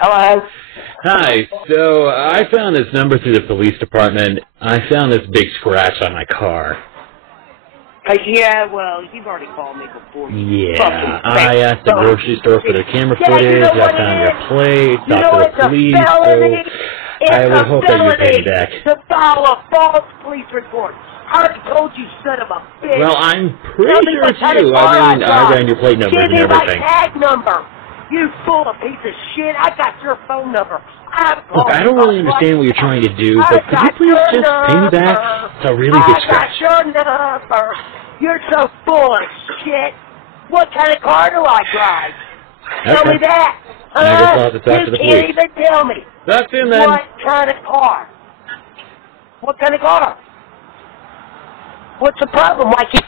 Hello? Hi, so I found this number through the police department. I found this big scratch on my car. Yeah, well, you've already called me before. Yeah, I asked the grocery store for their camera footage, you know I found your plate, talked to the police, so I would hope that you pay me back. To file a false police report. I told you, son of a bitch. Well, I'm pretty sure it's you. I mean, I got your plate numbers and everything. Give me my tag number. You fool of piece of shit. I got your phone number. Look, I don't really understand what you're trying to do, but could you please just pay me back? It's a really big scratch. I got your number. You're so full of shit. What kind of car do I drive? Tell me that. I guess I'll have to talk to the police. You can't even tell me. That's him then. What kind of car? What kind of car? What's the problem? Why can't